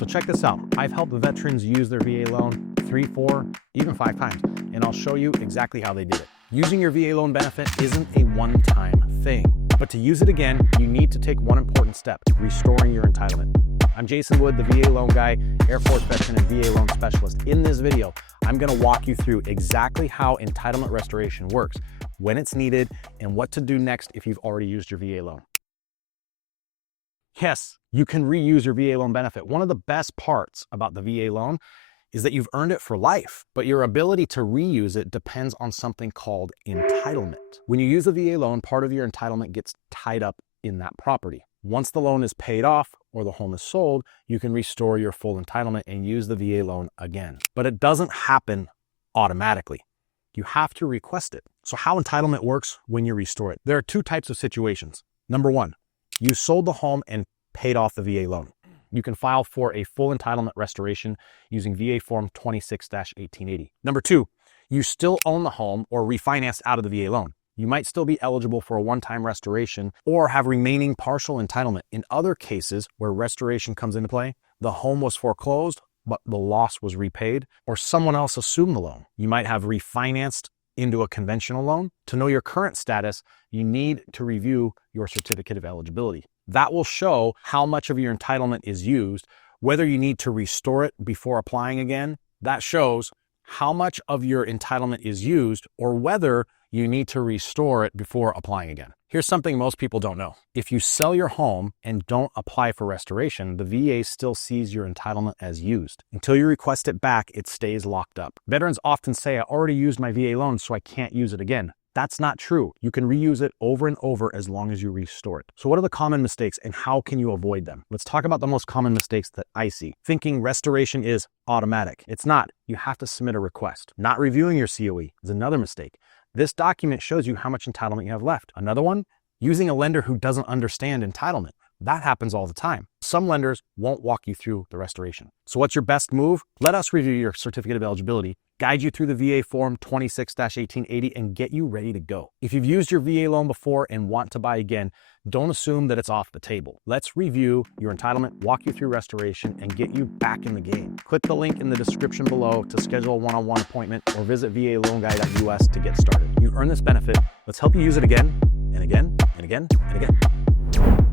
So check this out. I've helped veterans use their VA loan 3, 4, even 5 times, and I'll show you exactly how they did it. Using your VA loan benefit isn't a one-time thing, but to use it again, you need to take one important step: restoring your entitlement. I'm Jason Wood, the VA loan guy, Air Force veteran and VA loan specialist. In this video, I'm going to walk you through exactly how entitlement restoration works, when it's needed, and what to do next if you've already used your VA loan. Yes, you can reuse your VA loan benefit. One of the best parts about the VA loan is that you've earned it for life, but your ability to reuse it depends on something called entitlement. When you use the VA loan, part of your entitlement gets tied up in that property. Once the loan is paid off or the home is sold, you can restore your full entitlement and use the VA loan again. But it doesn't happen automatically. You have to request it. So how entitlement works when you restore it? There are 2 types of situations. Number 1, you sold the home and paid off the VA loan. You can file for a full entitlement restoration using VA Form 26-1880. Number 2, you still own the home or refinanced out of the VA loan. You might still be eligible for a one-time restoration or have remaining partial entitlement. In other cases where restoration comes into play, the home was foreclosed, but the loss was repaid, or someone else assumed the loan. You might have refinanced into a conventional loan. To know your current status, you need to review your Certificate of Eligibility. That will show how much of your entitlement is used, whether you need to restore it before applying again. That shows how much of your entitlement is used or whether you need to restore it before applying again. Here's something most people don't know. If you sell your home and don't apply for restoration, the VA still sees your entitlement as used. Until you request it back, it stays locked up. Veterans often say, I already used my VA loan, so I can't use it again. That's not true. You can reuse it over and over as long as you restore it. So what are the common mistakes and how can you avoid them? Let's talk about the most common mistakes that I see. Thinking restoration is automatic. It's not. You have to submit a request. Not reviewing your COE is another mistake. This document shows you how much entitlement you have left. Another one, using a lender who doesn't understand entitlement. That happens all the time. Some lenders won't walk you through the restoration. So what's your best move? Let us review your Certificate of Eligibility, guide you through the VA Form 26-1880, and get you ready to go. If you've used your VA loan before and want to buy again, don't assume that it's off the table. Let's review your entitlement, walk you through restoration, and get you back in the game. Click the link in the description below to schedule a one-on-one appointment or visit VALoanGuy.us to get started. You earn this benefit. Let's help you use it again and again and again and again.